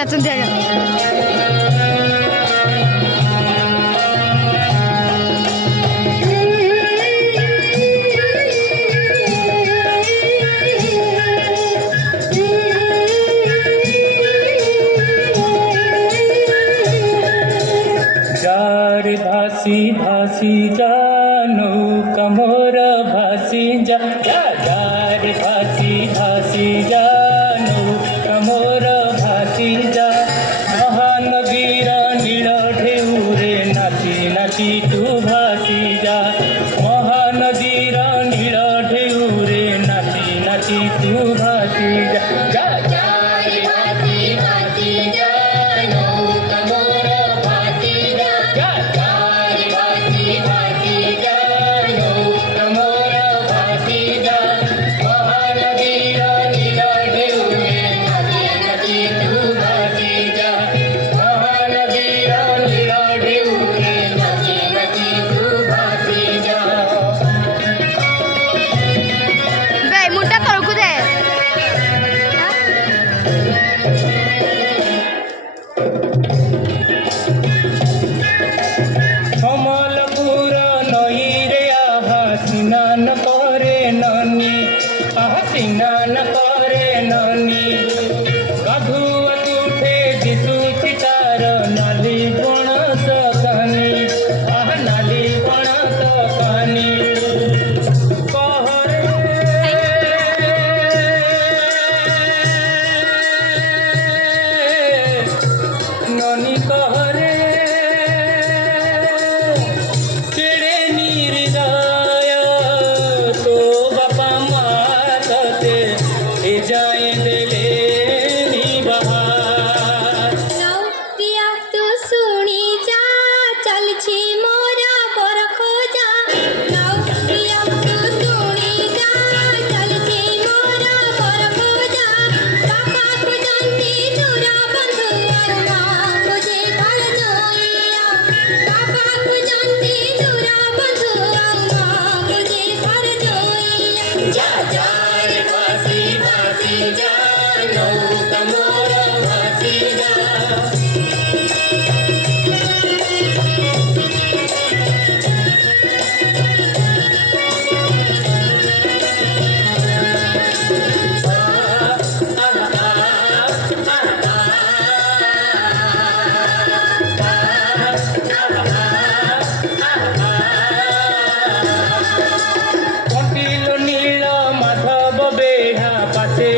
नाचून द्या रे भासी भासी जा नौका मोर भासी जा रे भासी भासी जा नौका मोर भासी जा महानदीर नीळ ढेउरे नाची नाची तू भासी जा महानदीर नीळ ढेउरे नाची नाची तू भासी जा स्नान करे ननी गाधुआ तुठे दिसुची तार नाली पणस कानी नाली पणस कानी कहरे ननी कहरे चिड़े निर्दय तो बापा मातते जाए दिले निबार नौकिया तू सुनी जा चल छी मोरा पर खोजा नौकिया तू सुनी जा चल छी मोरा पर खोजा पापा को जानती तुरा बंधु मां मुझे घर जोइया पापा को जानती तुरा बंधु मां मुझे घर जोइया जा जा रे भासी भासी जा नौका मोर भासी जा कपिल नील माधव बेढ़ा पाचे